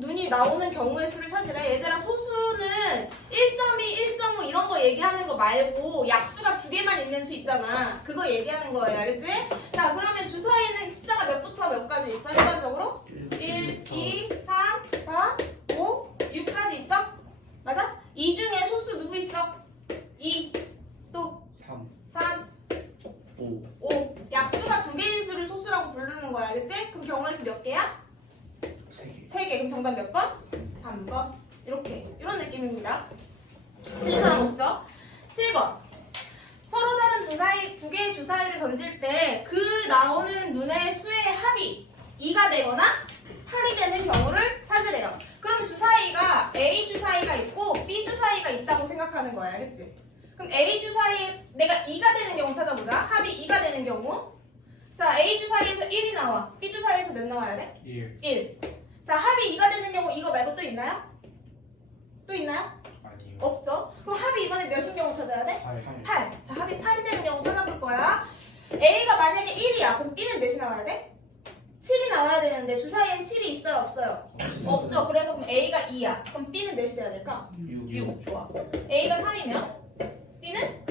눈이 나오는 경우의 수를 찾으래. 얘들아 소수는 1.2, 1.5 이런 거 얘기하는 거 말고 약수가 두 개만 있는 수 있잖아. 그거 얘기하는 거예요. 알겠지? 자 그러면 주사위는 숫자가 몇부터 몇까지 있어? 일반적으로? 1, 2, 3, 4, 5, 6까지 있죠? 맞아? 이 중에 소수 누구 있어? 2, 또 3, 5. 약수가 두 개인 수를 소수라고 부르는 거야. 알겠지? 그럼 경우의 수 몇 개야? 3개. 그럼 정답 몇 번? 3번. 이렇게. 이런 느낌입니다. 틀린 사람 없죠? 7번. 서로 다른 두 개의 주사위를 던질 때 그 나오는 눈의 수의 합이 2가 되거나 8이 되는 경우를 찾으래요. 그럼 주사위가 A 주사위가 있고 B 주사위가 있다고 생각하는 거야. 알겠지? 그럼 A 주사위 내가 2가 되는 경우 찾아보자. 합이 2가 되는 경우. 자, A 주사위에서 1이 나와. B 주사위에서 몇 나와야 돼? 1. 자, 합이 2가 되는 경우 이거 말고 또 있나요? 또 있나요? 아니요. 없죠? 그럼 합이 이번에 몇인 경우 찾아야 돼? 8. 8. 자, 합이 8이 되는 경우 찾아볼 거야. A가 만약에 1이야. 그럼 B는 몇이 나와야 돼? 7이 나와야 되는데 주사위엔 7이 있어요? 없어요? 없죠. 그래서 그럼 A가 2야. 그럼 B는 몇이 돼야 될까? 6. 좋아. A가 3이면 B는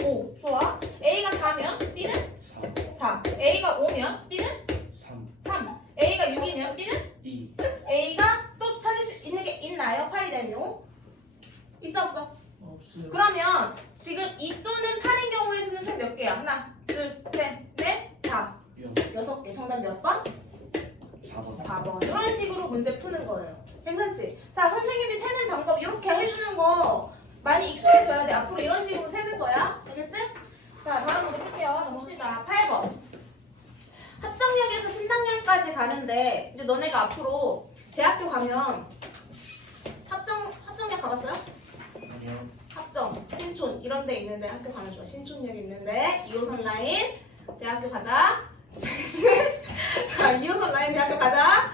5. 좋아. A가 4면 B는 4. A가 5면 B는 3. A가 6이면 B는 2. A가 또 찾을 수 있는 게 있나요? 8이 되는 경우? 있어 없어? 없어요. 그러면 지금 2 또는 8인 경우의 수는 총 몇 개야? 하나, 둘, 셋, 넷, 다. 6개. 정답 몇 번? 4번. 이런 식으로 문제 푸는 거예요. 괜찮지? 자, 선생님이 세는 방법 이렇게 해주는 거 많이 익숙해져야 돼. 앞으로 이런 식으로 세는 거야. 알겠지? 자, 다음 문제 풀게요. 넘읍시다. 8번. 합정역에서 신당역까지 가는데 이제 너네가 앞으로 대학교 가면 합정역 가봤어요? 아니요. 합정, 신촌 이런 데 있는데 학교 가면 좋아. 신촌역 있는데 2호선 라인 대학교 가자. 자, 2호선 라인 대학교 가자.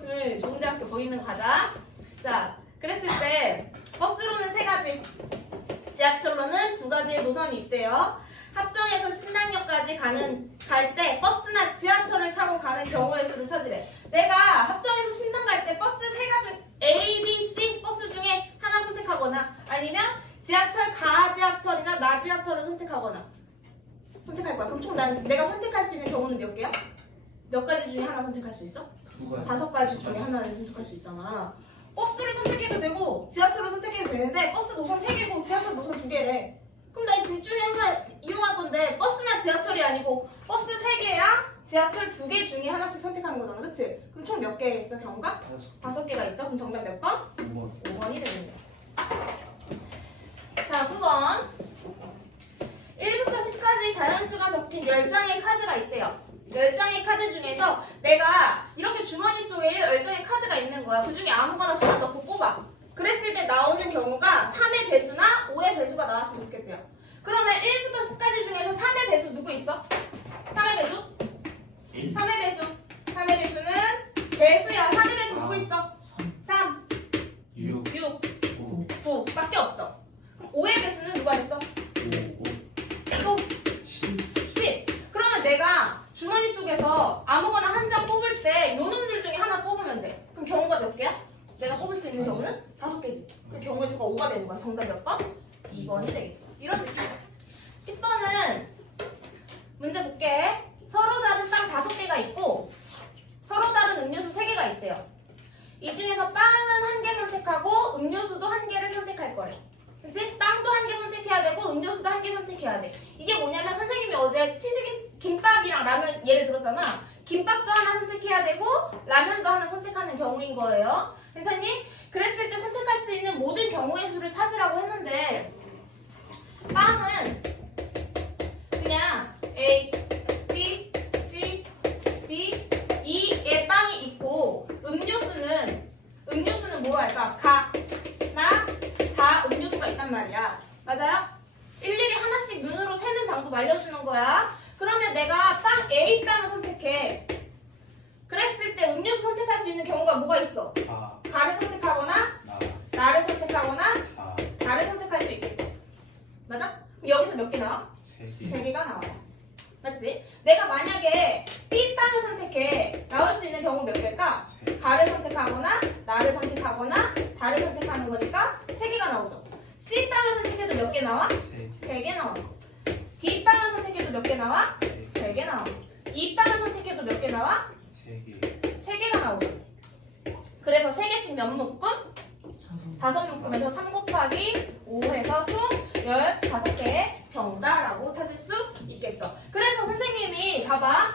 오늘 좋은 대학교 거기 있는 거 가자. 자, 그랬을 때 버스로는 3가지, 지하철로는 2가지의 노선이 있대요. 합정에서 신당역까지 갈 때 버스나 지하철을 타고 가는 경우의 수를 찾으래. 내가 합정에서 신당 갈 때 버스 3가지 A, B, C 버스 중에 하나 선택하거나 아니면 지하철 가지하철이나 나지하철을 선택하거나 선택할 거야. 그럼 총 내가 선택할 수 있는 경우는 몇 개야? 몇 가지 중에 하나 선택할 수 있어? 5가지 중에 하나를 선택할 수 있잖아. 버스를 선택해도 되고 지하철을 선택해도 되는데 버스 노선 3개고 지하철 노선 2개래. 그럼 나 이 둘 중에 하나 이용할 건데 버스나 지하철이 아니고 버스 3개랑 지하철 2개 중에 하나씩 선택하는 거잖아. 그치? 그럼 총 몇 개 있어 경우가? 5개가 있죠? 그럼 정답 몇 번? 5번이 되는 거야. 자, 9번. 1부터 10까지 자연수가 적힌 10장의 카드가 있대요. 10장의 카드 중에서 내가 이렇게 주머니 속에 10장의 카드가 있는 거야. 그 중에 아무거나 손을 넣고 뽑아. 그랬을 때 나오는 경우가 3의 배수나 5의 배수가 나왔으면 좋겠대요. 그러면 1부터 10까지 중에서 3의 배수 누구 있어? 3의 배수? 3의 배수. 3의 배수는 배수야. 3의 배수 누구 있어? 3, 6, 9 밖에 없죠. 그럼 5의 배수는 누가 있어? 또 10. 그러면 내가 주머니 속에서 아무거나 한 장 뽑을 때 요 놈들 중에 하나 뽑으면 돼. 그럼 경우가 몇 개야? 내가 뽑을 수 있는 경우는 5개지. 그 경우의 수가 5가 되는 거야. 정답 몇 번? 2번이 되겠죠. 이런 느낌. 10번은 문제 볼게. 서로 다른 빵 5개가 있고 서로 다른 음료수 3개가 있대요. 이 중에서 빵은 1개 선택하고 음료수도 1개를 선택할 거래. 그치? 빵도 1개 선택해야 되고 음료수도 1개 선택해야 돼. 이게 뭐냐면 선생님이 어제 김밥이랑 라면 예를 들었잖아. 김밥도 하나 선택해야 되고 라면도 하나 선택하는 경우인 거예요. 괜찮니? 그랬을 때 선택할 수 있는 모든 경우의 수를 찾으라고 했는데 빵은 그냥 A, B, C, D, E의 빵이 있고 음료수는 뭐로 할까? 가, 나, 다 음료수가 있단 말이야. 맞아요? 일일이 하나씩 눈으로 세는 방법 알려주는 거야. 그러면 내가 빵 A빵을 선택해. 그랬을 때 음료수 선택할 수 있는 경우가 뭐가 있어? 가를 선택하거나 나를 선택하거나 다를 선택할 수 있겠죠. 맞아? 그럼 여기서 몇 개 나와? 3개가 나와요. 맞지? 내가 만약에 B빵을 선택해 나올 수 있는 경우 몇 개일까? 가를 선택하거나 나를 선택하거나 다를 선택하는 거니까 3개가 나오죠. C빵을 선택해도 몇 개 나와? 3개 나와. D빵을 선택해도 몇 개 나와? 3개 나와. E빵을 선택해도 몇 개 나와? 3개가 나오죠. 그래서 3개씩 몇 묶음? 5묶음에서 3 곱하기 5 해서 총 15개의 경우다라고 찾을 수 있겠죠. 그래서 선생님이 봐봐.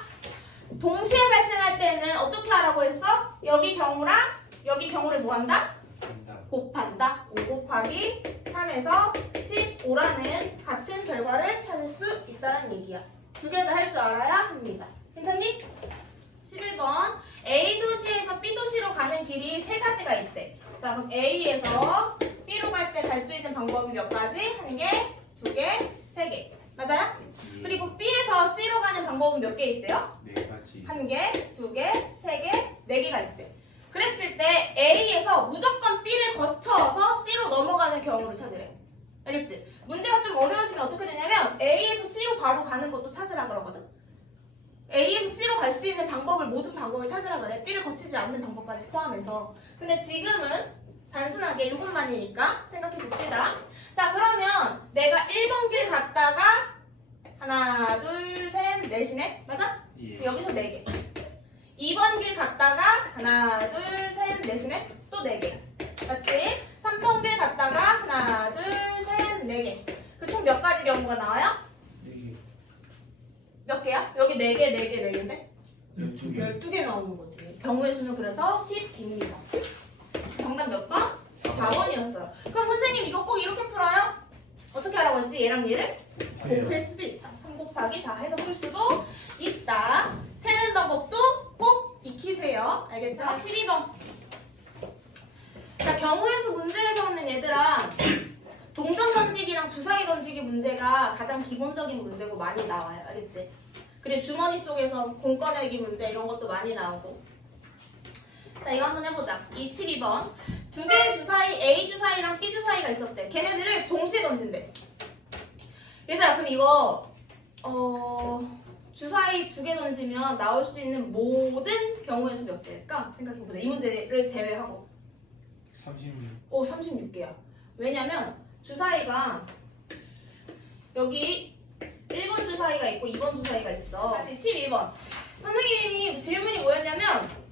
동시에 발생할 때는 어떻게 하라고 했어? 여기 경우랑 여기 경우를 뭐 한다? 곱한다. 5 곱하기 3에서 15라는 같은 결과를 찾을 수 있다는 얘기야. 2개 다 할 줄 알아야 합니다. 괜찮니? 11번 A 도시에서 B 도시로 가는 길이 3가지가 있대. 자, 그럼 A에서 B로 갈 때 갈 수 있는 방법이 몇 가지? 1개, 2개, 3개. 맞아요? 그리고 B에서 C로 가는 방법은 몇 개 있대요? 4가지. 1개, 2개, 3개, 4개가 있대. 그랬을 때 A에서 무조건 B를 거쳐서 C로 넘어가는 경우를 찾으래. 알겠지? 문제가 좀 어려워지면 어떻게 되냐면 A에서 C로 바로 가는 것도 찾으라 그러거든. A에서 C로 갈 수 있는 방법을 모든 방법을 찾으라 그래. B를 거치지 않는 방법까지 포함해서. 근데 지금은 단순하게 이것만이니까 생각해 봅시다. 자, 그러면 내가 1번 길 갔다가 하나, 둘, 셋, 넷이네? 맞아? 예. 여기서 4개. 2번 길 갔다가 하나, 둘, 셋, 넷이네? 또 4개. 맞지? 3번 길 갔다가 하나, 둘, 셋, 4개. 그 총 몇 가지 경우가 나와요? 4개. 몇 개야? 여기 4개, 4개, 4개인데? 12개. 12개 나오는 거지. 경우의 수는 그래서 10입니다. 정답 몇 번? 4번이었어요. 그럼 선생님 이거 꼭 이렇게 풀어요? 어떻게 하라고 했지? 얘랑 얘를? 곱할 수도 있다. 3 곱하기 4 해서 풀 수도 있다. 세는 방법도 꼭 익히세요. 알겠죠? 12번. 자, 경우의 수 문제에서는 얘들아 동전 던지기랑 주사위 던지기 문제가 가장 기본적인 문제고 많이 나와요. 알겠지? 그리고 주머니 속에서 공 꺼내기 문제 이런 것도 많이 나오고. 자, 이거 한번 해보자. 22번. 2개의 주사위 A 주사위랑 B 주사위가 있었대. 걔네들을 동시에 던진대. 얘들아, 그럼 이거 주사위 2개 던지면 나올 수 있는 모든 경우의 수 몇 개일까? 생각해보자. 이 문제를 제외하고. 36. 36개야. 왜냐면 주사위가 여기 1번 주사위가 있고 2번 주사위가 있어. 다시 12번. 선생님이 질문이 뭐였냐면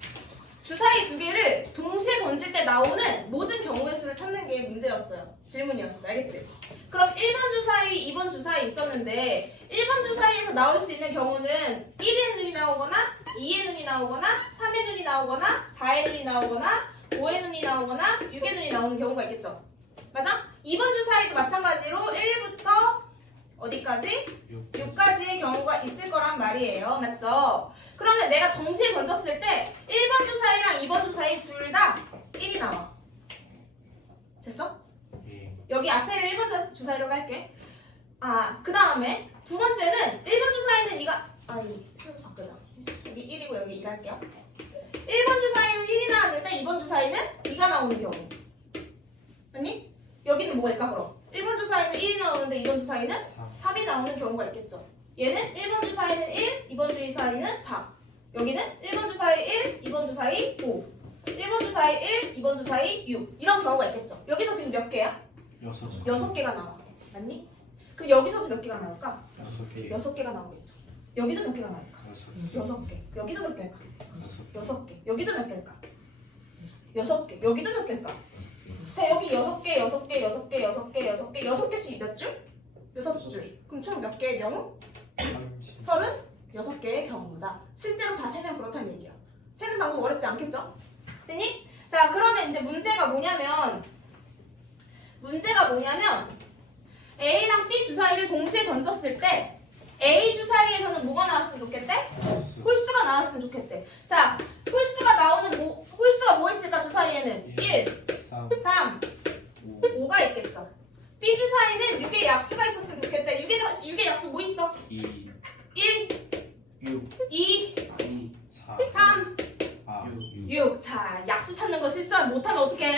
주사위 2개를 동시에 던질 때 나오는 모든 경우의 수를 찾는 게 문제였어요. 질문이었어. 알겠지? 그럼 1번 주사위, 2번 주사위 있었는데 1번 주사위에서 나올 수 있는 경우는 1의 눈이 나오거나 2의 눈이 나오거나 3의 눈이 나오거나 4의 눈이 나오거나 5의 눈이 나오거나 6의 눈이 나오는 경우가 있겠죠? 맞아? 2번 주사위도 마찬가지로 1부터 어디까지? 6까지의 경우가 있을 거란 말이에요. 맞죠? 그러면 내가 동시에 던졌을 때 1번 주사위랑 2번 주사위 둘 다 1이 나와. 됐어? 예. 여기 앞에를 1번 주사위로 갈게. 그 다음에 두 번째는 1번 주사위는 이 순서 바꾸자. 여기 1이고 여기 1 할게요. 1번 주사위는 1이 나왔는데 2번 주사위는 2가 나오는 경우. 아니? 여기는 뭐일까 그럼? 1번 주사위는 1이 나오는데 2번 주사위는 3이 나오는 경우가 있겠죠. 얘는 1번 주사위는 1, 2번 주사위는 4. 여기는 1번 주사위 1, 2번 주사위 5. 1번 주사위 1, 2번 주사위 6. 이런 경우가 있겠죠. 여기서 지금 몇 개야? 6. 6개가 나와. 맞니? 그럼 여기서도 몇 개가 나올까? 6개. 6개가 나오겠죠. 여기도 몇 개가 나올까? 6개. 6개. 여기도 몇 개일까? 6개. 6개. 여기도 몇 개일까? 6개. 여기도 몇 개일까? 자, 여기 6개, 6개, 6개, 6개, 6개, 6개씩 몇 줄? 6줄. 그럼 총 몇 개의 경우? 36개의 경우다. 실제로 다 세면 그렇다는 얘기야. 세는 방법 어렵지 않겠죠? 됐니? 자, 그러면 이제 문제가 뭐냐면 A랑 B 주사위를 동시에 던졌을 때 A 주사위에서는 뭐가 나왔으면 좋겠대? 홀수가 나왔으면 좋겠대. 자, 홀수가 뭐 있을까 주사위에는? 1, 3, 5가 있겠죠. B 주사위는 6의 약수가 있었으면 좋겠대. 6의 약수 뭐 있어? 2, 1, 6, 2, 4, 3, 6. 자, 약수 찾는 거 못하면 어떡해?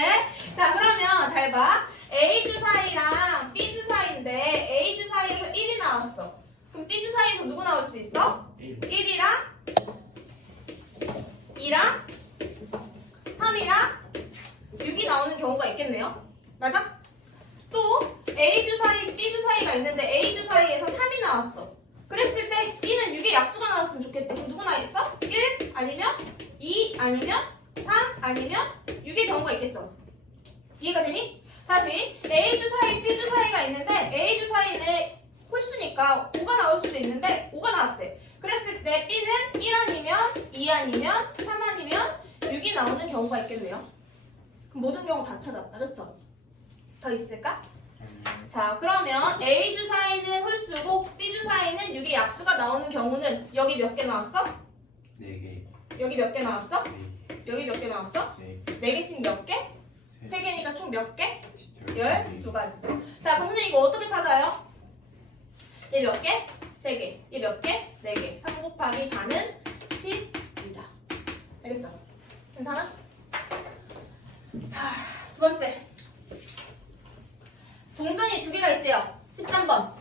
자, 그러면 잘 봐. A 주사위랑 B 주사위인데 A 주사위에서 1이 나왔어. 그럼 B 주사위에서 누구 나올 수 있어? 1이랑 2랑 있겠네요. 맞아? 또 A 주사위, B 주사위가 있는데 A 주사위에서 3이 나왔어. 그랬을 때 B는 6의 약수가 나왔으면 좋겠대. 그럼 누구 나있어? 1 아니면 2 아니면 3 아니면 6의 경우가 있겠죠. 이해가 되니? 다시 A 주사위, B 주사위가 있는데 A 주사위는 홀수니까 5가 나올 수도 있는데 5가 나왔대. 그랬을 때 B는 1 아니면 2 아니면 3 아니면 6이 나오는 경우가 있겠네요. 그럼 모든 경우 다 찾았다. 그쵸? 더 있을까? 자, 그러면 A 주사위는 홀수고 B 주사위는 6의 약수가 나오는 경우는 여기 몇 개 나왔어? 4개. 여기 몇 개 나왔어? 4개. 여기 몇 개 나왔어? 4개. 4개씩 몇 개? 3개니까 총 몇 개? 12개. 12가지죠. 자, 그럼 선생님 이거 어떻게 찾아요? 얘 몇 개? 3개. 얘 몇 개? 4개. 3 곱하기 4는 10이다. 알겠죠? 괜찮아? 자, 두 번째. 동전이 두 개가 있대요. 13번.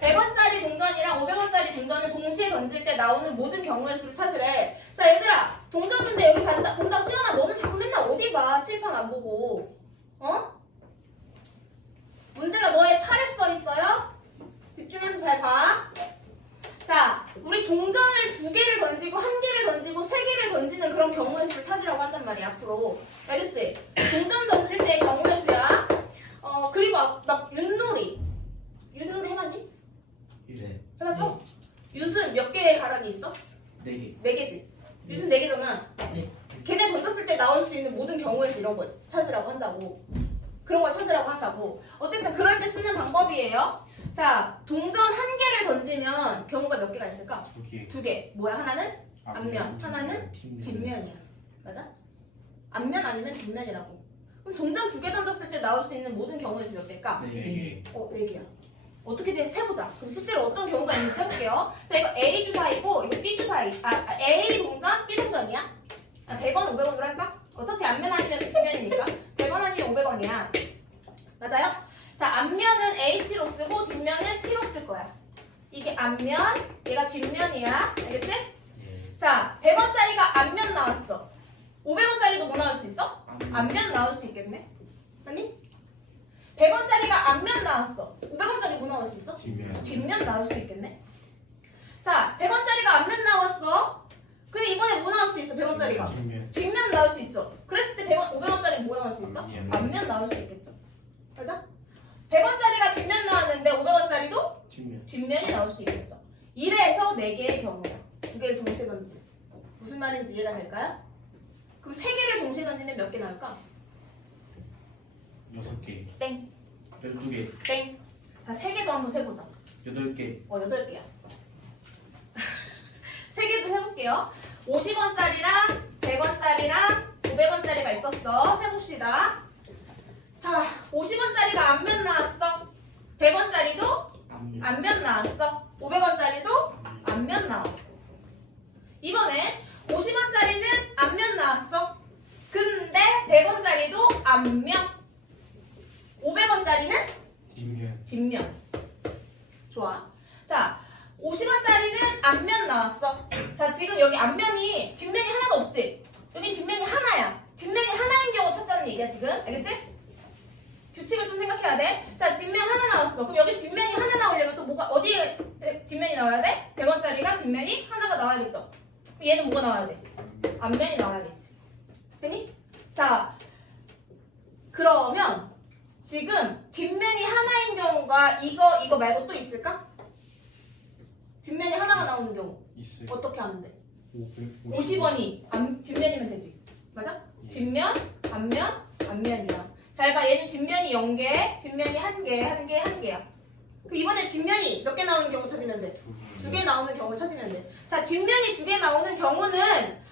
100원짜리 동전이랑 500원짜리 동전을 동시에 던질 때 나오는 모든 경우의 수를 찾으래. 자, 얘들아. 동전 문제 여기 본다. 수연아, 너는 자꾸 맨날 어디 봐. 칠판 안 보고. 어? 문제가 너의 팔에 써 있어요? 집중해서 잘 봐. 자, 우리 동전을 2개를 던지고 1개를 던지고 3개를 던지는 그런 경우의 수를 찾으라고 한단 말이야, 앞으로. 알겠지? 동전 던질 때의 경우의 수야. 그리고 나 윷놀이. 윷놀이 해봤니? 네. 해봤죠? 윷은 몇 개의 가락이 있어? 4개. 4개지. 윷은 4개잖아. 네. 걔네 던졌을 때 나올 수 있는 모든 경우의 수 이런 거 찾으라고 한다고. 그런 걸 찾으라고 한다고. 어쨌든 그럴 때 쓰는 방법이에요. 자, 동전 1개를 던지면 경우가 몇 개가 있을까? 2개. 2개. 뭐야? 하나는 앞면, 하나는 뒷면이야. 맞아? 앞면 아니면 뒷면이라고. 그럼 동전 2개 던졌을 때 나올 수 있는 모든 경우의 수 몇 개일까? 4개. 4개야. 어떻게 돼? 세보자. 그럼 실제로 어떤 경우가 있는지 세볼게요. 자, 이거 A 주사위고 이거 B 주사위. A 동전, B 동전이야. 100원, 500원으로 할까? 어차피 앞면 아니면 뒷면이니까 100원 아니면 500원이야. 맞아요? 자, 앞면은 H로 쓰고 뒷면은 T로 쓸 거야. 이게 앞면, 얘가 뒷면이야. 알겠지? 네. 자, 100원짜리가 앞면 나왔어. 500원짜리도 뭐 나올 수 있어? 앞면 나올 수 있겠네? 아니? 100원짜리가 앞면 나왔어. 500원짜리 뭐 나올 수 있어? 뒷면. 뒷면 나올 수 있겠네? 자, 100원짜리가 앞면 나왔어. 그럼 이번에 뭐 나올 수 있어? 100원짜리가? 뒷면. 뒷면 나올 수 있죠. 그랬을 때 100원, 500원짜리 뭐 나올 수 있어? 앞면. 앞면 나올 수 있겠죠. 맞아? 100원짜리가 뒷면 나왔는데 500원짜리도 뒷면. 뒷면이 나올 수 있겠죠. 이래서 4개의 경우야. 2개를 동시에 던지는. 무슨 말인지 이해가 될까요? 그럼 3개를 동시에 던지면 몇 개 나올까? 6개. 땡, 12개. 땡. 자, 3개도 한번 세보자. 8개. 8개야. 3개도 해볼게요. 50원짜리랑 100원짜리랑 500원짜리가 있었어. 세봅시다. 자, 50원짜리가 앞면 나왔어. 100원짜리도 앞면. 앞면 나왔어. 500원짜리도 앞면 나왔어. 이번엔 50원짜리는 앞면 나왔어. 근데 100원짜리도 앞면. 500원짜리는 뒷면. 뒷면. 좋아. 자, 50원짜리는 앞면 나왔어. 자, 지금 여기 앞면이 뒷면이 하나도 없지? 여기 뒷면이 하나야. 뒷면이 하나인 경우 찾자는 얘기야, 지금. 알겠지? 규칙을 좀 생각해야 돼. 자, 뒷면 하나 나왔어. 그럼 여기 뒷면이 하나 나오려면 또 뭐가 어디에 뒷면이 나와야 돼? 100원짜리가 뒷면이 하나가 나와야겠죠. 그럼 얘는 뭐가 나와야 돼? 앞면이 나와야겠지. 되니? 자, 그러면 지금 뒷면이 하나인 경우가 이거 말고 또 있을까? 뒷면이 하나가 나오는 경우 있어요. 어떻게 하면 돼? 500. 50원이 뒷면이면 되지. 맞아? 예. 뒷면, 앞면, 앞면이야. 잘 봐. 얘는 뒷면이 0개, 뒷면이 1개야. 그럼 이번에 뒷면이 몇 개 나오는 경우 찾으면 돼? 2개 나오는 경우를 찾으면 돼. 자, 뒷면이 2개 나오는 경우는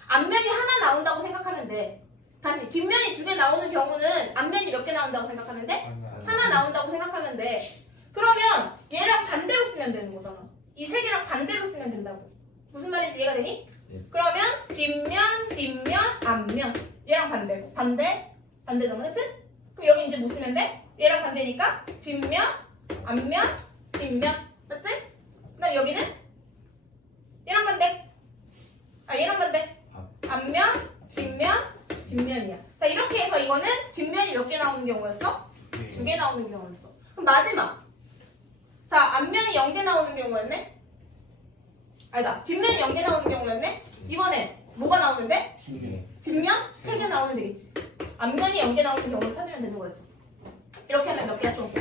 앞면이 하나 나온다고 생각하면 돼. 다시 뒷면이 2개 나오는 경우는 앞면이 몇 개 나온다고 생각하면 돼? 하나 나온다고 생각하면 돼. 그러면 얘랑 반대로 쓰면 되는 거잖아. 이 3개랑 반대로 쓰면 된다고. 무슨 말인지 이해가 되니? 네. 그러면 뒷면, 앞면. 얘랑 반대고. 반대잖아. 그치? 그럼 여기 이제 뭐 쓰면 돼? 얘랑 반대니까 뒷면, 앞면, 뒷면. 맞지? 그 다음 여기는 얘랑 반대. 얘랑 반대. 앞면, 뒷면, 뒷면이야. 뒷면이야. 자, 이렇게 해서 이거는 뒷면이 몇 개 나오는 경우였어? 네. 2개 나오는 경우였어. 그럼 마지막. 자, 앞면이 0개 나오는 경우였네? 아니다. 뒷면이 0개 나오는 경우였네? 이번엔 뭐가 나오는데? 뒷면. 뒷면 3개 나오면 되겠지. 앞면이 0개 나오는 경우를 찾으면 되는 거였죠. 이렇게 하면 몇 개야 총?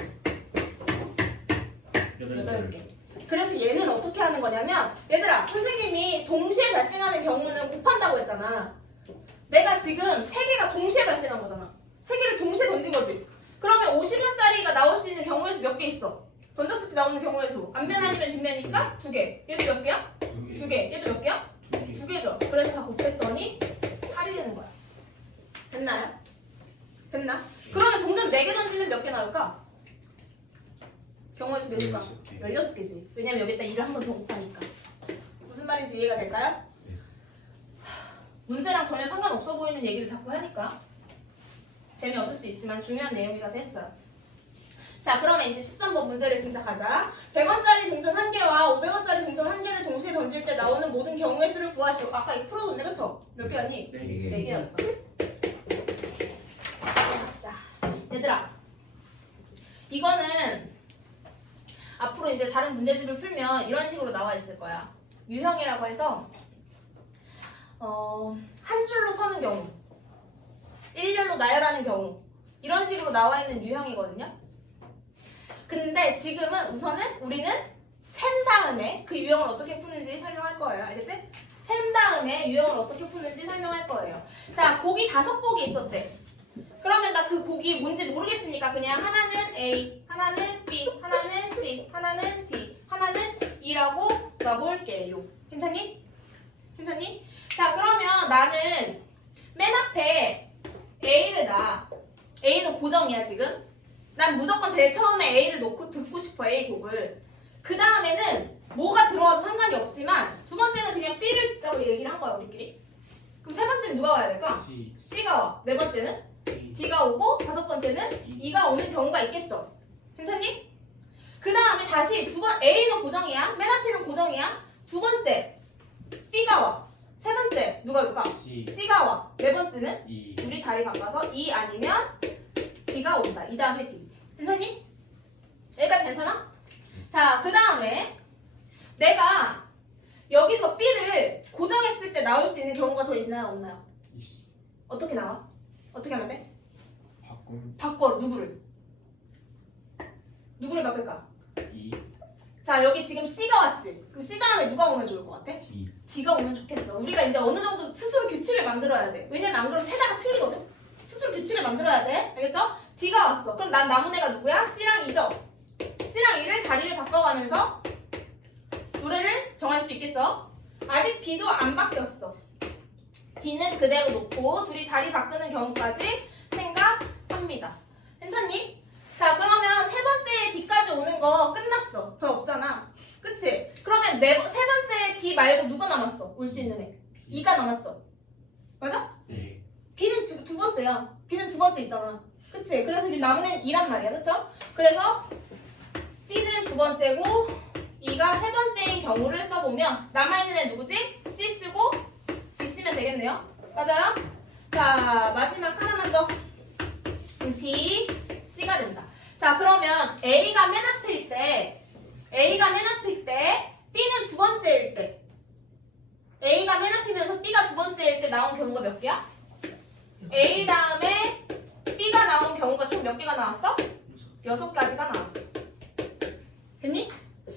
8개. 그래서 얘는 어떻게 하는 거냐면 얘들아, 선생님이 동시에 발생하는 경우는 곱한다고 했잖아. 내가 지금 3개가 동시에 발생한 거잖아. 3개를 동시에 던진 거지. 그러면 50원짜리가 나올 수 있는 경우의 수 몇 개 있어? 던졌을 때 나오는 경우의 수. 앞면 아니면 뒷면이니까 2개. 얘도 몇 개야? 2개. 얘도 몇 개야? 2개죠. 그래서 다 곱했더니 8이 되는 거야. 됐나요? 됐나? 그러면 동전 4개 던지면 몇 개 나올까? 경우의 수 몇일까? 16개지. 왜냐면 여기다 1을 한 번 더 곱하니까. 무슨 말인지 이해가 될까요? 네. 문제랑 전혀 상관없어 보이는 얘기를 자꾸 하니까 재미없을 수 있지만 중요한 내용이라서 했어요. 자, 그러면 이제 13번 문제를 시작하자. 100원짜리 동전 1개와 500원짜리 동전 1개를 동시에 던질 때 나오는 모든 경우의 수를 구하시오. 아까 이 풀어뒀네, 그쵸? 몇 개였니? 4개였죠. 봅시다. 얘들아, 이거는 앞으로 이제 다른 문제집을 풀면 이런 식으로 나와 있을 거야. 유형이라고 해서 한 줄로 서는 경우, 일렬로 나열하는 경우, 이런 식으로 나와 있는 유형이거든요. 근데 지금은 우선은 우리는 센 다음에 그 유형을 어떻게 푸는지 설명할 거예요. 알겠지? 센 다음에 유형을 어떻게 푸는지 설명할 거예요. 자, 곡이 5곡이 있었대. 그러면 나 그 곡이 뭔지 모르겠으니까 그냥 하나는 A, 하나는 B, 하나는 C, 하나는 D, 하나는 E라고 놔볼게요. 괜찮니? 괜찮니? 자, 그러면 나는 맨 앞에 A를 놔. A는 고정이야 지금. 난 무조건 제일 처음에 A를 놓고 듣고 싶어, A 곡을. 그 다음에는 뭐가 들어와도 상관이 없지만 두 번째는 그냥 B를 듣자고 얘기를 한 거야 우리끼리. 그럼 세 번째는 누가 와야 될까? C가 와. 네 번째는 D가 오고 다섯 번째는 E가 오는 경우가 있겠죠. 괜찮니? 그 다음에 다시 A는 고정이야. 맨 앞에는 고정이야. 두 번째 B가 와. 세 번째 누가 올까? C가 와. 네 번째는 둘이 자리 바꿔서 E 아니면 D가 온다. 이 다음에 D. 괜찮니? 여기까지 괜찮아? 자, 그 다음에 내가 여기서 B를 고정했을 때 나올 수 있는 경우가 더 있나요? 없나요? 어떻게 나와? 어떻게 하면 돼? 바꿔. 누구를? 누구를 바꿀까? 자, 여기 지금 C가 왔지? 그럼 C 다음에 누가 오면 좋을 것 같아? D가 오면 좋겠죠. 우리가 이제 어느 정도 스스로 규칙을 만들어야 돼. 왜냐면 안 그러면 세다가 틀리거든? 스스로 규칙을 만들어야 돼. 알겠죠? D가 왔어. 그럼 난 남은 애가 누구야? C랑 E죠? C랑 E를 자리를 바꿔가면서 노래를 정할 수 있겠죠? 아직 B도 안 바뀌었어. D는 그대로 놓고 둘이 자리 바꾸는 경우까지 생각합니다. 괜찮니? 자, 그러면 세 번째 D까지 오는 거 끝났어. 더 없잖아. 그치? 그러면 세 번째 D 말고 누가 남았어? 올 수 있는 애. E가 남았죠? 맞아? 네. B는 두 번째야. B는 두 번째 있잖아. 그치? 그래서 남은 애는 E란 말이야. 그쵸? 그래서 B는 두 번째고 E가 세 번째인 경우를 써보면 남아있는 애 누구지? C 쓰고 D 쓰면 되겠네요. 맞아요? 자, 마지막 하나만 더. D, C가 된다. 자, 그러면 A가 맨 앞일 때 B는 두 번째일 때 A가 맨 앞이면서 B가 두 번째일 때 나온 경우가 몇 개야? A 다음에 B가 나온 경우가 총 몇 개가 나왔어? 6가지가 나왔어. 됐니?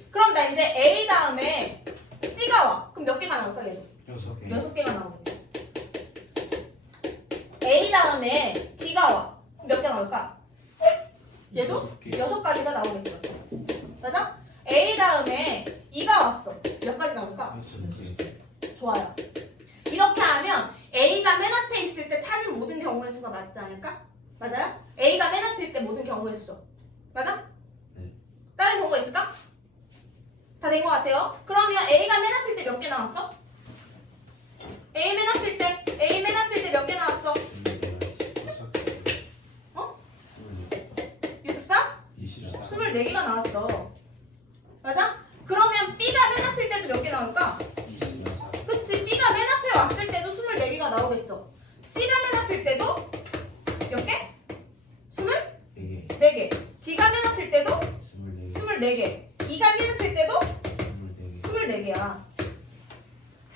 그럼 나 이제 A 다음에 C가 와. 그럼 몇 개가 나올까 얘도? 6개가 나오겠지. A 다음에 D가 와. 그럼 몇 개 나올까? 얘도 6가지가 나오겠죠. 맞아? A 다음에 E가 왔어. 몇 가지 나올까? 좋아요. 이렇게 하면 A가 맨 앞에 있을 때 찾은 모든 경우의 수가 맞지 않을까? 맞아요? A가 맨 앞일 때 모든 경우의 수죠. 맞아? 네. 다른 경우가 있을까? 다 된 것 같아요. 그러면 A가 맨 앞일 때 몇 개 나왔어? A 맨 앞일 때 몇 개 나왔어? 어? 6, 4? 24개가 나왔죠. 맞아? 그러면 B가 맨 앞일 때도 몇 개 나올까? 그치, B가 맨 앞에 왔을 때도 24개가 나오겠죠. C가 맨 앞일 때도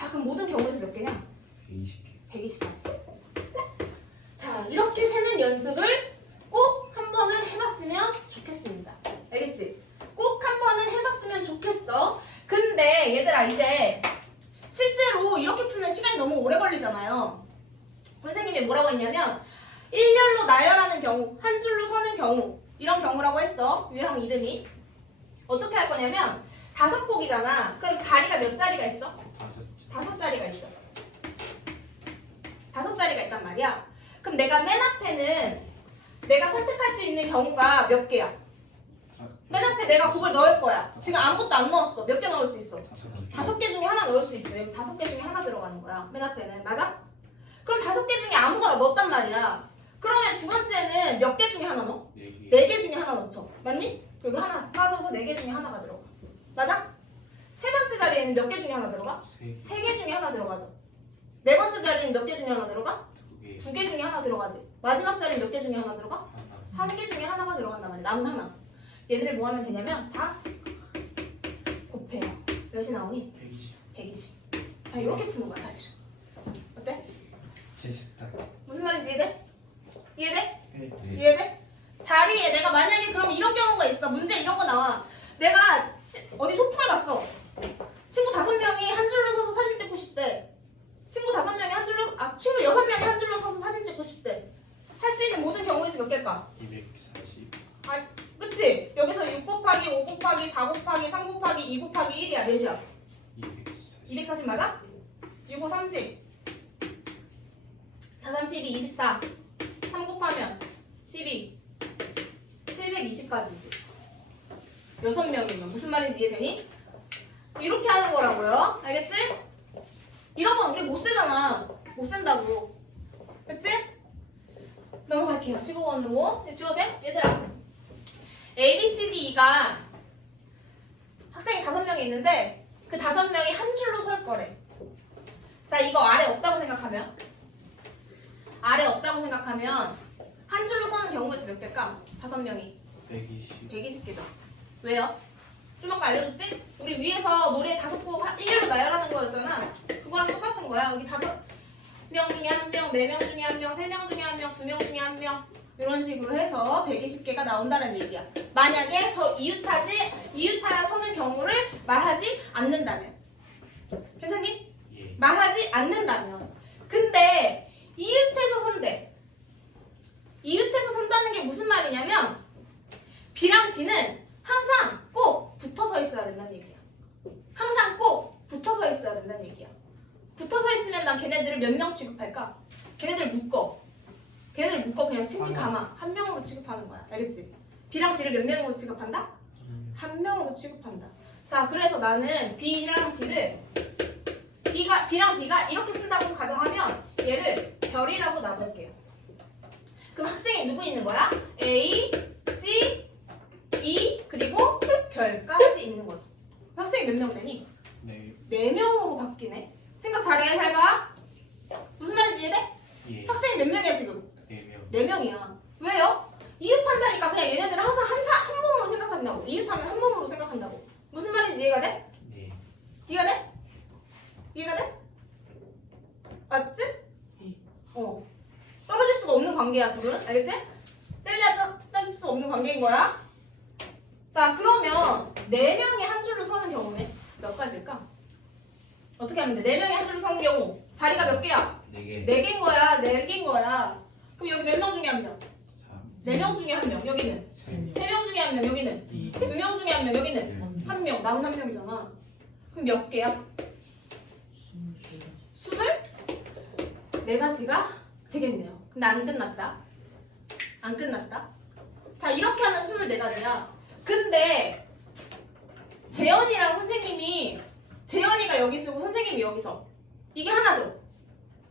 자, 그럼 모든 경우에서 몇 개냐? 120개. 120까지. 자, 이렇게 세는 연습을 꼭 한 번은 해봤으면 좋겠습니다. 알겠지? 꼭 한 번은 해봤으면 좋겠어. 근데 얘들아, 이제 실제로 이렇게 풀면 시간이 너무 오래 걸리잖아요. 선생님이 뭐라고 했냐면 일렬로 나열하는 경우, 한 줄로 서는 경우, 이런 경우라고 했어. 유형 이름이. 어떻게 할 거냐면 5곡이잖아. 그럼 자리가 몇 자리가 있어? 5자리가 있죠. 5자리가 있단 말이야. 그럼 내가 맨 앞에는 내가 선택할 수 있는 경우가 몇 개야? 맨 앞에 내가 곡을 넣을 거야. 지금 아무것도 안 넣었어. 몇 개 넣을 수 있어? 5개 중에 하나 넣을 수 있어. 여기 5개 중에 하나 들어가는 거야. 맨 앞에는. 맞아? 그럼 5개 중에 아무거나 넣었단 말이야. 그러면 두 번째는 몇 개 중에 하나 넣어? 4개 중에 하나 넣죠. 맞니? 여기 하나 빠져서 4개 중에 하나가 들어가. 맞아? 세 번째 자리에는 몇 개 중에 하나 들어가? 3개 중에 하나 들어가죠. 네 번째 자리는 몇 개 중에 하나 들어가? 2개 중에 하나 들어가지. 마지막 자리는 몇 개 중에 하나 들어가? 1개 중에 하나가 들어간단 말이야. 남은 하나. 얘들을 뭐 하면 되냐면 다 곱해요. 몇이 나오니? 120. 자, 이렇게 푸는 거야 사실은. 어때? 재밌다. 무슨 말인지 이해돼? 이해돼? 네. 이해돼? 자리에 내가 만약에 그럼 이런 경우가 있어. 문제 이런 거 나와. 내가 어디 소풍을 갔어. 친구 5명이 한 줄로 서서 사진 찍고 싶대. 친구 5명이 한 줄로, 친구 6명이 한 줄로 서서 사진 찍고 싶대. 할 수 있는 모든 경우에서 몇 개일까? 240. 그치? 여기서 6 곱하기 5 곱하기 4 곱하기 3 곱하기 2 곱하기 1이야. 몇이야? 240 맞아? 6, 5, 30 4, 32, 24 3 곱하면 12 720까지지 6명이면 무슨 말인지 이해되니? 이렇게 하는 거라고요. 알겠지? 이런 건 우리 못 세잖아. 못 센다고. 그치? 넘어갈게요. 15번으로 지워도 돼? 얘들아, A, B, C, D, E가 학생이 5명이 있는데 그 5명이 한 줄로 설 거래. 자, 이거 아래 없다고 생각하면 한 줄로 서는 경우에서 몇 개일까? 5명이 120개죠. 왜요? 좀 아까 알려줬지? 우리 위에서 노래 5곡 일렬로 나열하는 거였잖아. 그거랑 똑같은 거야. 여기 5명 중에 1명, 4명 중에 1명, 3명 중에 1명, 2명 중에 1명 이런 식으로 해서 120개가 나온다는 얘기야. 만약에 저 이웃하여 서는 경우를 말하지 않는다면. 괜찮니? 예. 말하지 않는다면. 근데 이웃해서 선대. 이웃해서 선다는 게 무슨 말이냐면 B랑 D는 항상 꼭 붙어서 있어야 된다는 얘기야. 항상 꼭 붙어서 있어야 된다는 얘기야. 붙어서 있으면 난 걔네들을 몇 명 취급할까? 걔네들 묶어 그냥 칭칭 감아. 한 명으로 취급하는 거야. 알겠지? B랑 D를 몇 명으로 취급한다? 한 명으로 취급한다. 자, 그래서 나는 B랑 D를 B랑 D가 이렇게 쓴다고 가정하면 얘를 별이라고 놔둘게요. 그럼 학생이 누구 있는 거야? A, C, E 그리고 별까지 있는 거죠. 학생이 몇 명 되니? 네. 4명으로 바뀌네. 생각 잘해, 잘 봐. 무슨 말인지 이해돼? 예. 학생이 몇 명이야 지금? 4명. 4명이야. 왜요? 이웃한다니까 그냥 얘네들은 항상 한 몸으로 생각한다고. 이웃하면 한 몸으로 생각한다고. 무슨 말인지 이해가 돼? 네. 이해가 돼? 이해가 돼? 맞지? 네. 떨어질 수가 없는 관계야 둘은. 알겠지? 떨어질 수 없는 관계인 거야. 자, 그러면 4명이 한 줄로 서는 경우는 몇 가지일까? 어떻게 하면 돼? 4명이 한 줄로 서는 경우 자리가 몇 개야? 4개. 4개인 거야. 4개인 거야. 그럼 여기 몇 명 중에 한 명? 3. 4명 중에 한 명. 여기는 3명 중에 한 명. 여기는 2명 중에 한 명. 여기는 한 명. 남은 한 명이잖아. 그럼 몇 개야? 24가지가 되겠네요. 근데 안 끝났다. 안 끝났다. 자, 이렇게 하면 24가지야. 근데 재현이랑 선생님이 재현이가 여기 쓰고 선생님이 여기 서. 이게 하나죠.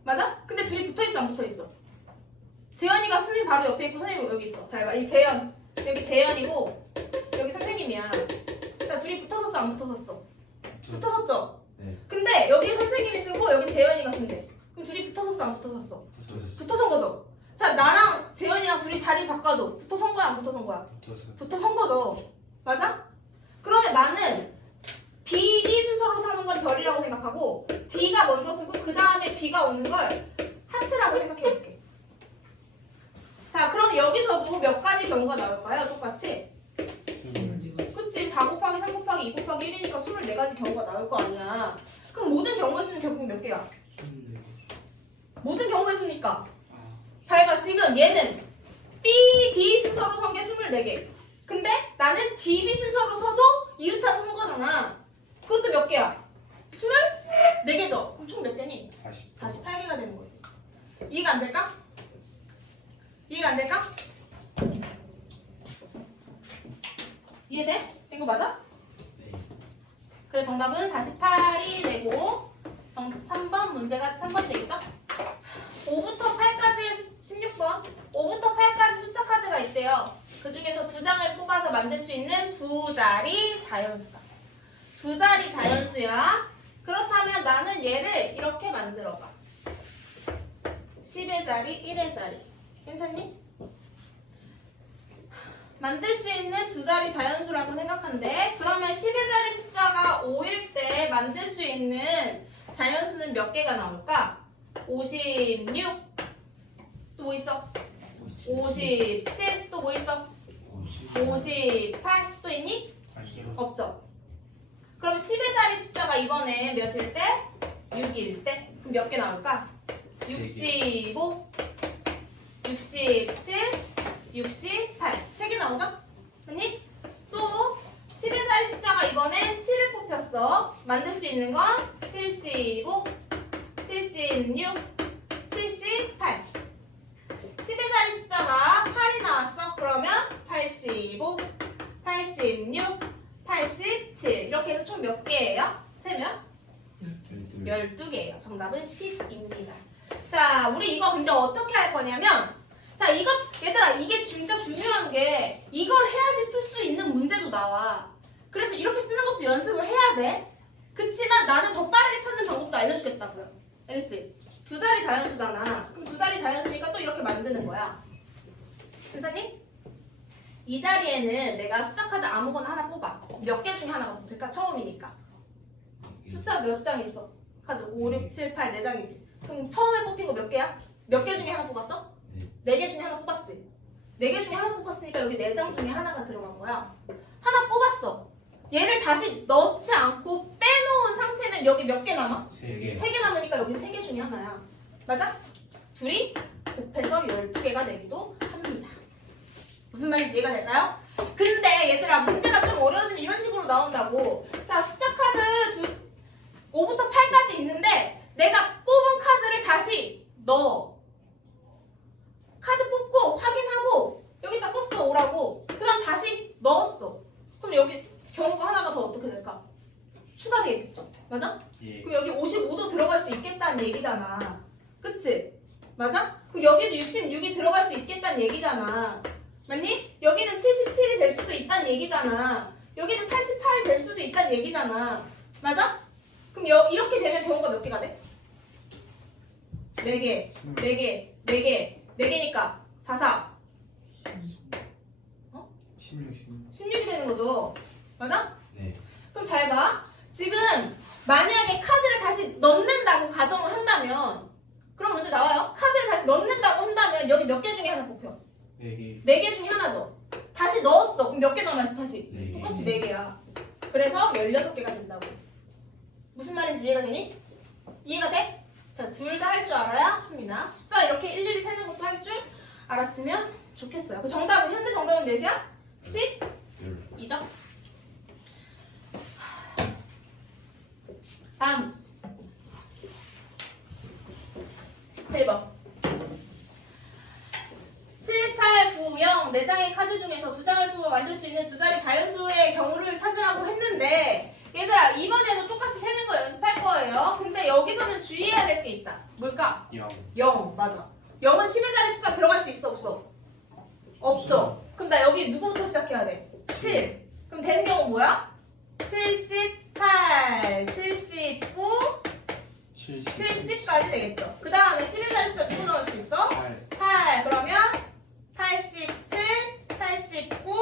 맞아? 근데 둘이 붙어있어 안 붙어있어? 재현이가 선생님 바로 옆에 있고 선생님이 여기 있어. 잘 봐. 이 재현. 여기 재현이고 여기 선생님이야. 자, 둘이 붙어섰어 안 붙어섰어? 붙어섰죠? 네. 근데 여기 선생님이 쓰고 여기 재현이가 쓴대. 그럼 둘이 붙어섰어 안 붙어섰어? 붙어선 거죠. 자, 나랑 재현이랑 둘이 자리 바꿔도 붙어선 거야 안 붙어선 거야? 붙어선 거죠. 맞아? 그러면 나는 B, D 순서로 서는 건 별이라고 생각하고 D가 A가 먼저 쓰고 그 다음에 B가 오는 걸 하트라고 생각해볼게. 자, 그럼 여기서도 몇 가지 경우가 나올까요? 똑같이? 그치? 4 곱하기 3 곱하기 2 곱하기 1이니까 24가지 경우가 나올 거 아니야. 그럼 모든 경우의 수는 결국 몇 개야? 모든 경우의 수니까. 잘 봐. 지금 얘는 B, D 순서로 선 게 24개. 근데 나는 D, B 순서로 서도 이유타 쓴 거잖아. 그것도 몇 개야? 24개죠? 그럼 총 몇 개니? 48개가 되는 거지. 이해가 안 될까? 이해가 안 될까? 이해돼? 된 거 맞아? 네. 그래 정답은 48이 되고 3번 문제가 3번이 되겠죠? 5부터 8까지의 16번 5부터 8까지 숫자 카드가 있대요. 그 중에서 2장을 뽑아서 만들 수 있는 2자리 자연수다. 2자리 자연수야. 그렇다면 나는 얘를 이렇게 만들어봐. 10의 자리, 1의 자리. 괜찮니? 만들 수 있는 2자리 자연수라고 생각한대. 그러면 10의 자리 숫자가 5일 때 만들 수 있는 자연수는 몇 개가 나올까? 56. 또 뭐 있어? 57. 또 뭐 있어? 58. 또 있니? 없죠. 그럼 10의 자리 숫자가 이번에 몇일 때? 6일 때. 그럼 몇 개 나올까? 65, 67, 68. 3개 나오죠? 맞니? 또 10의 자리 숫자가 이번엔 7을 뽑혔어. 만들 수 있는 건 75, 76, 78. 10의 자리 숫자가 8이 나왔어. 그러면 85, 86, 87. 이렇게 해서 총 몇 개예요? 세면? 12개예요. 정답은 10입니다. 자, 우리 이거 근데 어떻게 할 거냐면 자, 이거 얘들아 이게 진짜 중요한 게 이걸 해야지 풀 수 있는 문제도 나와. 그래서 이렇게 쓰는 것도 연습을 해야 돼. 그치만 나는 더 빠르게 찾는 방법도 알려주겠다고요. 알겠지? 2자리 자연수잖아. 그럼 2자리 자연수니까 또 이렇게 만드는 거야. 괜찮니? 이 자리에는 내가 숫자 카드 아무거나 하나 뽑아. 몇 개 중에 하나가 뽑힐까? 처음이니까. 숫자 몇 장 있어? 카드 5, 6, 7, 8, 4장이지. 그럼 처음에 뽑힌 거 몇 개야? 몇 개 중에 하나 뽑았어? 4개 중에 하나 뽑았지? 4개 중에 하나 뽑았으니까 여기 4장 중에 하나가 들어간 거야. 하나 뽑았어. 얘를 다시 넣지 않고 빼놓은 상태면 여기 몇 개 남아? 3개. 3개 남으니까 여기 3개 중에 하나야. 맞아? 둘이 곱해서 12개가 되기도 합니다. 무슨 말인지 이해가 될까요? 근데 얘들아 문제가 좀 어려워지면 이런 식으로 나온다고. 자, 숫자 카드 5부터 8까지 있는데 내가 뽑은 카드를 다시 넣어. 카드 뽑고 확인하고 여기다 썼어 5라고. 그 다음 다시 넣었어. 그럼 여기 경우가 하나가 더 어떻게 될까? 추가되겠죠. 맞아? 예. 그럼 여기 55도 들어갈 수 있겠다는 얘기잖아. 그치? 맞아? 그럼 여기도 66이 들어갈 수 있겠다는 얘기잖아. 맞니? 여기는 77이 될 수도 있다는 얘기잖아. 여기는 88이 될 수도 있다는 얘기잖아. 맞아? 그럼 이렇게 되면 경우가 몇 개가 돼? 4개, 4개, 4개, 4개니까 4, 4. 16. 16이 되는 거죠. 맞아? 네. 그럼 잘 봐. 지금 만약에 카드를 다시 넣는다고 가정을 한다면 그럼 문제 나와요. 카드를 다시 넣는다고 한다면 여기 몇 개 중에 하나 뽑혀? 4개. 4개 중에 하나죠. 다시 넣었어. 그럼 몇 개 남아있어 다시? 4개. 똑같이 4개야. 그래서 16개가 된다고. 무슨 말인지 이해가 되니? 이해가 돼? 자, 둘 다 할 줄 알아야 합니다. 숫자 이렇게 일일이 세는 것도 할 줄 알았으면 좋겠어요. 그 정답은 현재 정답은 몇이야? 12죠? 다음 17번 7, 8, 9, 0 4장의 카드 중에서 2장을 뽑아 만들 수 있는 2자리 자연수의 경우를 찾으라고 했는데 얘들아 이번에도 똑같이 세는 거 연습할 거예요. 근데 여기서는 주의해야 될 게 있다. 뭘까? 0. 0 맞아. 0은 10의 자리 숫자 들어갈 수 있어 없어? 없죠. 그럼 나 여기 누구부터 시작해야 돼? 7. 그럼 되는 경우 뭐야? 78, 79, 70까지 되겠죠. 그 다음에 11의 자리 숫자 누구 넣을 수 있어? 8. 8. 그러면 87, 89,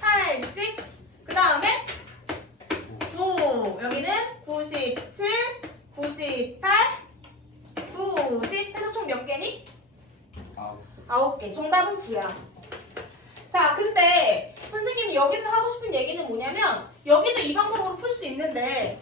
80. 그 다음에 9. 여기는 97, 98, 90 해서 총 몇 개니? 아홉. 9개. 정답은 9야. 자, 근데 선생님이 여기서 하고 싶은 얘기는 뭐냐면 여기도 이 방법으로 풀 수 있는데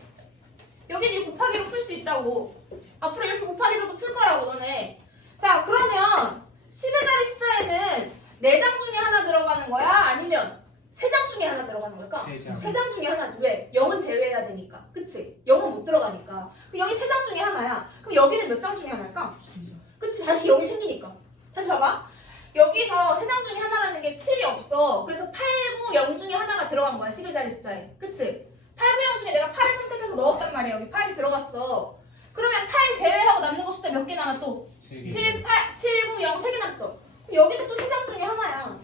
여기는 이 곱하기로 풀 수 있다고. 앞으로 이렇게 곱하기로도 풀 거라고 너네. 자, 그러면 10의 자리 숫자에는 4장 중에 하나 들어가는 거야? 아니면 3장 중에 하나 들어가는 걸까? 세 장. 3장 중에 하나지. 왜? 0은 제외해야 되니까. 그치? 0은 못 들어가니까. 그럼 여기 3장 중에 하나야. 그럼 여기는 몇 장 중에 하나일까? 그치? 다시 0이 생기니까. 다시 봐봐. 여기서 3장 중에 하나라는 게 7이 없어. 그래서 8, 9, 0 중에 하나가 들어간 거야. 10의 자리 숫자에. 그치? 8, 9, 0 중에 내가 8을 선택해서 넣었단 말이야. 여기 8이 들어갔어. 그러면 8 제외하고 남는 거 숫자 몇 개 남아 또? 세 개. 7, 8, 7, 9, 0 3개 남죠? 그럼 여기는 또 3장 중에 하나야.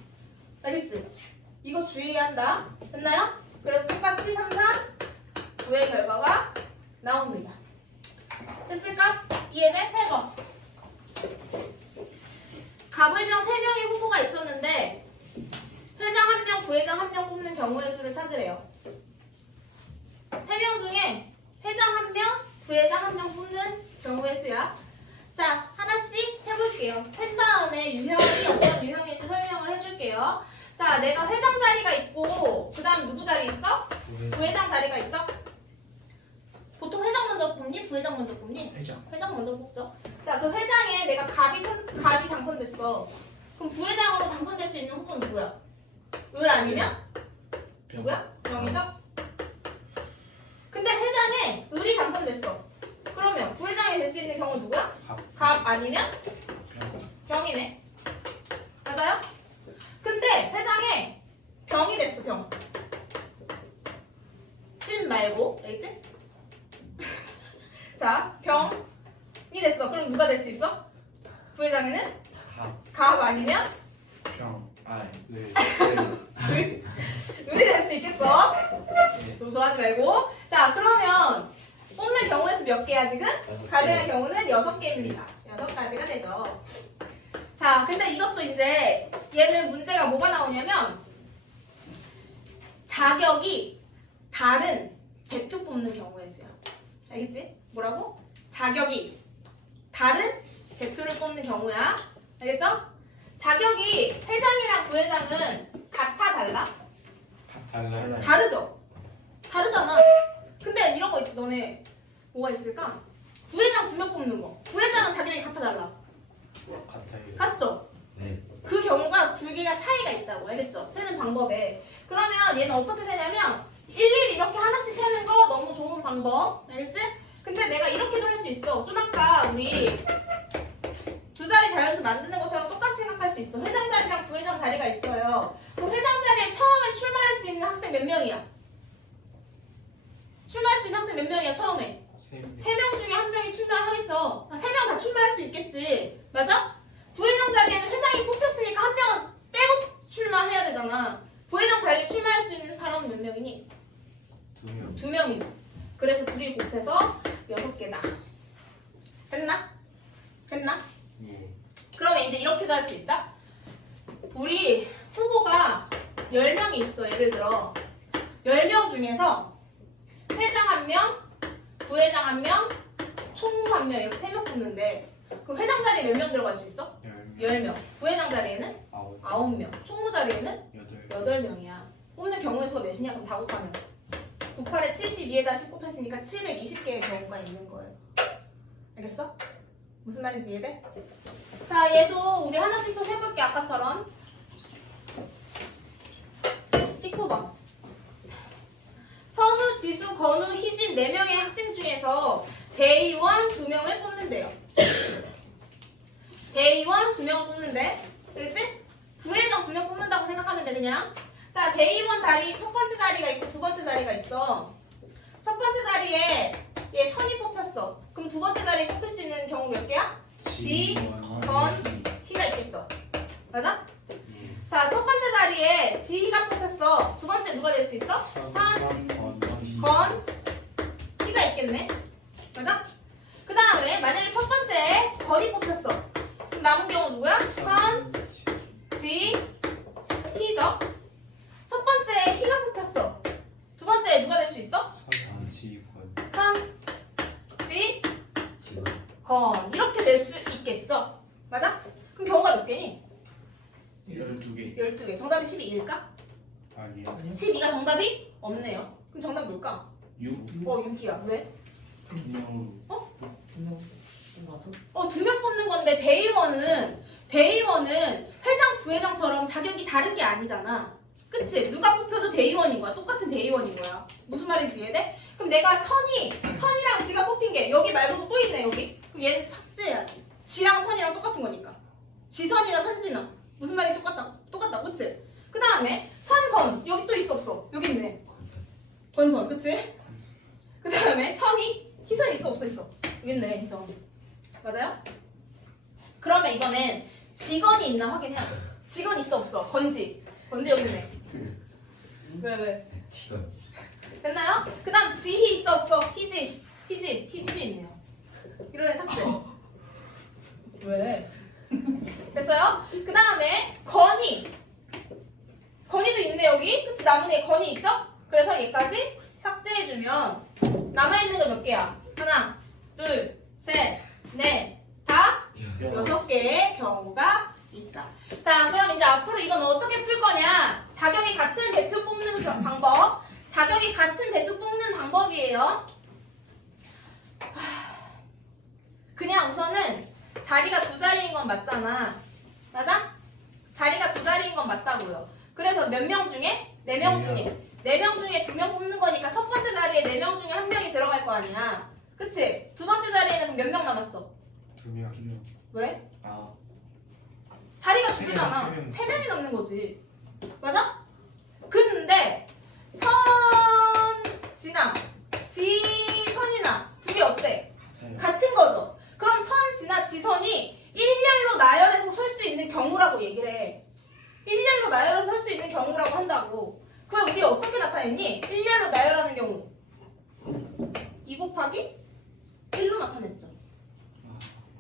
알겠지? 이거 주의해야 한다. 됐나요? 그래서 똑같이 3, 4, 9의 결과가 나옵니다. 됐을까? 이해돼? 8번. 가불병 3명의 후보가 있었는데 회장 1명, 부회장 1명 뽑는 경우의 수를 찾으래요. 3명 중에 회장 1명, 부회장 1명 뽑는 경우의 수야. 자, 하나씩 세볼게요. 센 다음에 유형이 어떤 유형인지 설명을 해줄게요. 자, 내가 회장 자리가 있고 그 다음 누구 자리 있어? 부회장 자리가 있죠? 보통 회장 먼저 뽑니? 부회장 먼저 뽑니? 회장. 회장 먼저 뽑죠. 자, 그 회장에 내가 갑이 당선됐어. 그럼 부회장으로 당선될 수 있는 후보는 누구야? 을 아니면? 누구야? 병이죠? 근데 회장에 을이 당선됐어. 그러면 부회장이 될 수 있는 경우는 누구야? 갑 아니면? 병이네. 맞아요? 근데 회장에 병이 됐어, 병. 찐 말고, 알겠지? 자, 병이 됐어. 그럼 누가 될 수 있어? 부회장에는? 갑 아니면? 네. 을이 될 수 있겠죠? 너무 좋아하지 말고. 자, 그러면 뽑는 경우의 수 몇 개야 지금? 가능한 경우는 6개입니다. 6가지가 되죠. 자, 근데 이것도 이제 얘는 문제가 뭐가 나오냐면 자격이 다른 대표 뽑는 경우의 수야. 알겠지? 뭐라고? 자격이 다른 대표를 뽑는 경우야. 알겠죠? 자격이 회장이랑 부회장은 같아 달라? 달라요. 다르죠? 다르잖아. 근데 이런 거 있지. 너네 뭐가 있을까? 부회장 2명 뽑는 거. 부회장은 자격이 같아 달라? 같아요. 같죠? 네. 그 경우가 2개가 차이가 있다고. 알겠죠? 세는 방법에. 그러면 얘는 어떻게 세냐면 일일이 이렇게 하나씩 세는 거 너무 좋은 방법. 알겠지? 근데 내가 이렇게도 할 수 있어. 좀 아까 우리 2자리 자연수 만드는 것처럼 똑같이 생각할 수 있어. 회장 자리랑 부회장 자리가 있어요. 그 회장 자리에 처음에 출마할 수 있는 학생 몇 명이야? 출마할 수 있는 학생 몇 명이야 처음에? 3명 중에 1명이 출마하겠죠. 3명 다 출마할 수 있겠지. 맞아? 부회장 자리에는 회장이 뽑혔으니까 1명은 빼고 출마해야 되잖아. 부회장 자리에 출마할 수 있는 사람은 몇 명이니? 2명. 2명이지. 그래서 둘이 곱해서 6개다. 됐나? 됐나? 예. 그러면 이제 이렇게도 할 수 있다. 우리 후보가 10명이 있어. 예를 들어 10명 중에서 회장 1명, 부회장 1명, 총무 1명 이렇게 3명 뽑는데 그 회장 자리에 몇 명 들어갈 수 있어? 10명. 부회장 자리에는 9명. 총무 자리에는 8명이야. 뽑는 경우의 수가 몇이냐? 그럼 다 곱하면 98에 72에다 10 곱했으니까 720개의 경우가 있는 거예요. 알겠어? 무슨 말인지 이해돼? 자, 얘도 우리 하나씩 또 세볼게. 아까처럼 19번 선우, 지수, 건우, 희진 4명의 학생 중에서 대의원 2명을 뽑는데요. 대의원 2명을 뽑는데 알겠지? 부회장 2명 뽑는다고 생각하면 돼. 그냥 자, 대의원 자리 첫 번째 자리가 있고 두 번째 자리가 있어. 첫 번째 자리에 얘 선이 뽑혔어. 그럼 두 번째 자리에 뽑힐 수 있는 경우 몇 개야? 지, 건, 희가 있겠죠. 맞아? 자, 첫 번째 자리에 지희가 뽑혔어. 두 번째 누가 될 수 있어? 선, 건, 희가 있겠네. 맞아? 그 다음에 만약에 첫 번째 건이 뽑혔어. 그럼 남은 경우 누구야? 선, 지, 희죠. 첫 번째 희가 뽑혔어. 두 번째 누가 될 수 있어? 선, 지, 건 이렇게 될 수 있겠죠? 맞아? 그럼 경우가 몇 개니? 12개 12개. 정답이 12일까? 아니요 12가 정답이 없네요. 그럼 정답 뭘까? 6 6이야. 왜? 분명으로 두명 뽑아서 2명 뽑는 건데 대의원은 회장, 부회장처럼 자격이 다른 게 아니잖아. 그치? 누가 뽑혀도 대의원인 거야. 똑같은 대의원인 거야. 무슨 말인지 이해돼? 그럼 내가 선이랑 지가 뽑힌 게 여기 말고도 또 있네, 여기. 그럼 얘는 삭제해야 돼. 지랑 선이랑 똑같은 거니까. 지선이나 선진아. 무슨 말이 똑같다, 그치? 그 다음에 선건. 여기 또 있어, 없어? 여기 있네. 건선, 그치? 그 다음에 희선 있어, 없어? 여기 있네, 희선. 맞아요? 그러면 이번엔 직원이 있나 확인해야 돼. 직원 있어, 없어? 건지 여기 있네. 왜? 지금 됐나요? 그 다음 지희 있어, 없어? 희집이 있네요. 이런 애 삭제. 왜? 됐어요? 그 다음에 건이도 있네, 여기. 그치? 남은 애 건이 있죠? 그래서 얘까지 삭제해주면 남아있는 거 몇 개야? 하나, 둘, 셋, 넷, 다 6개의 경우가 있다. 자, 그럼 이제 앞으로 이건 어떻게 풀 거냐? 자격이 같은 대표 뽑는 방법. 자격이 같은 대표 뽑는 방법이에요. 그냥 우선은 자리가 2자리인 건 맞잖아. 맞아? 자리가 2자리인 건 맞다고요. 그래서 몇 명 중에? 4명 중에. 4명 중에 2명 뽑는 거니까 첫 번째 자리에 4명 중에 1명이 들어갈 거 아니야. 그치? 두 번째 자리에는 몇 명 남았어? 2명 왜? 아 자리가 세 2개잖아. 명. 3명이 남는 거지. 맞아? 근데 선진아, 지선이나 둘이 어때? 같은 거죠. 그럼 선진아, 지선이 일렬로 나열해서 설 수 있는 경우라고 얘기를 해. 일렬로 나열해서 설 수 있는 경우라고 한다고. 그럼 우리 어떻게 나타냈니? 일렬로 나열하는 경우 2 곱하기 1로 나타냈죠.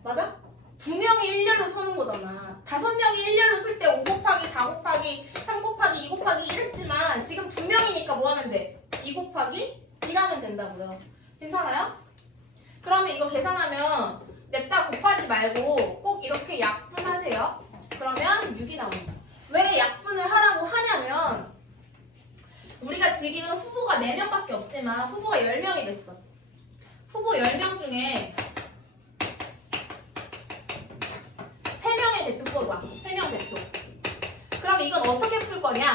맞아? 2명이 일렬로 서는 거잖아. 5명이 일렬로 쓸 때 5 곱하기 4 곱하기 3 곱하기 2 곱하기 1 했지만 지금 2명이니까 뭐 하면 돼? 2 곱하기 1 하면 된다고요. 괜찮아요? 그러면 이거 계산하면 냅다 곱하지 말고 꼭 이렇게 약분하세요. 그러면 6이 나온다. 왜 약분을 하라고 하냐면 우리가 지금 후보가 4명밖에 없지만 후보가 10명이 됐어. 후보 10명 중에 3명의 대표 뽑아. 3명 대표. 그럼 이건 어떻게 풀 거냐?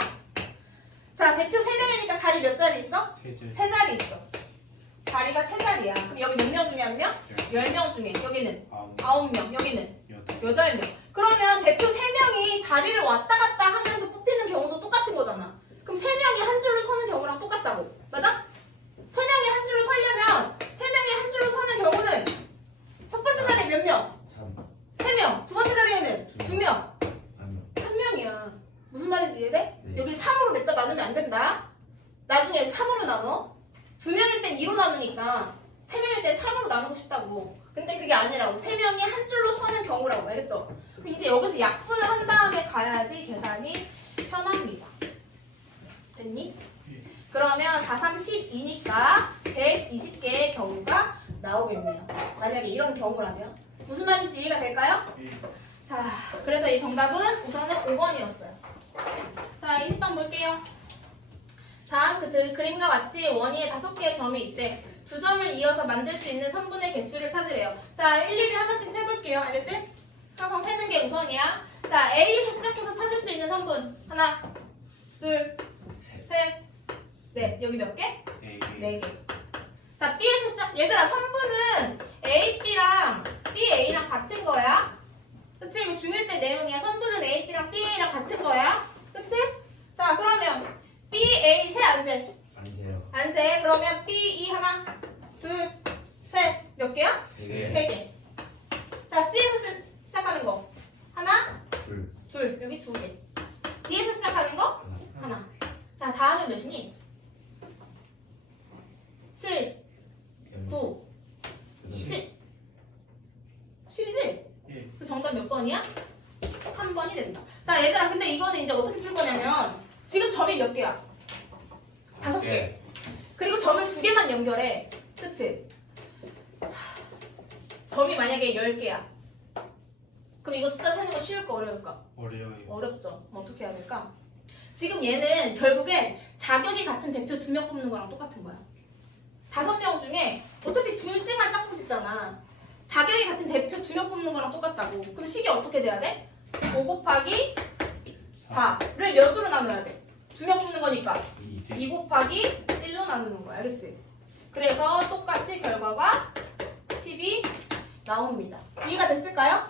자, 대표 3명이니까 자리 몇 자리 있어? 3자리 있죠. 자리가 3자리야. 그럼 여기 몇 명 중에 1명? 10명 중에. 여기는 9명. 여기는 8명. 그러면 대표 3명이 자리를 왔다 갔다 하면서 뽑히는 경우도 똑같은 거잖아. 그럼 3명이 한 줄로 서는 경우랑 똑같다고. 맞아? 3명이 한 줄로 서려면 3명이 한 줄로 서는 경우는 첫 번째 자리에 몇 명? 3명. 두 번째 자리에는 2명. 1명이야. 무슨 말인지 이해돼? 네. 여기 3으로 냈다 나누면 안 된다. 나중에 여기 3으로 나눠. 2명일 땐 2로 나누니까 3명일 땐 3으로 나누고 싶다고. 근데 그게 아니라고. 3명이 한 줄로 서는 경우라고. 알겠죠? 그럼 이제 여기서 약분을 한 다음에 가야지 계산이 편합니다. 됐니? 그러면 4, 3, 12니까 120개의 경우가 나오겠네요. 만약에 이런 경우라면. 무슨 말인지 이해가 될까요? 자, 그래서 이 정답은 우선은 5번이었어요. 자, 20번 볼게요. 다음 그림과 같이 원위에 5개의 점이 있대. 2점을 이어서 만들 수 있는 선분의 개수를 찾으래요. 자, 일일이 하나씩 세볼게요. 알겠지? 항상 세는 게 우선이야. 자, A에서 시작해서 찾을 수 있는 선분. 하나, 둘, 셋, 넷. 여기 몇 개? 4개. 자, B에서 시작. 얘들아, 선분은 A, B랑 B, A랑 같은 거야. 그치? 이거 중1 때 내용이야. 선분은 A, B랑 B, A랑 같은 거야. 그치? 자, 그러면 B, A 세 안 세? 아니세요. 안 세. 그러면 B, E 하나, 둘, 셋. 몇 개야? 3개. 자, C에서 시작하는 거. 하나, 둘. 여기 2개. D에서 시작하는 거? 하나. 자, 다음은 몇이니? 7, 9, 10. 10이지? 예. 그 정답 몇 번이야? 3번이 된다. 자, 얘들아, 근데 이거는 이제 어떻게 풀 거냐면 지금 점이 몇 개야? 5개. 그리고 점을 2개만 연결해. 그치? 점이 만약에 10개야. 그럼 이거 숫자 세는 거 쉬울까 어려울까? 어려워요. 어렵죠. 그럼 어떻게 해야 될까? 지금 얘는 결국엔 자격이 같은 대표 2명 뽑는 거랑 똑같은 거야. 5명 중에 어차피 둘씩만 짝꿍 짓잖아. 자격이 같은 대표 2명 뽑는 거랑 똑같다고. 그럼 식이 어떻게 돼야 돼? 5 곱하기 4를 몇으로 나눠야 돼? 2명 뽑는 거니까 2 곱하기 1로 나누는 거야. 알겠지? 그래서 똑같이 결과가 10이 나옵니다. 이해가 됐을까요?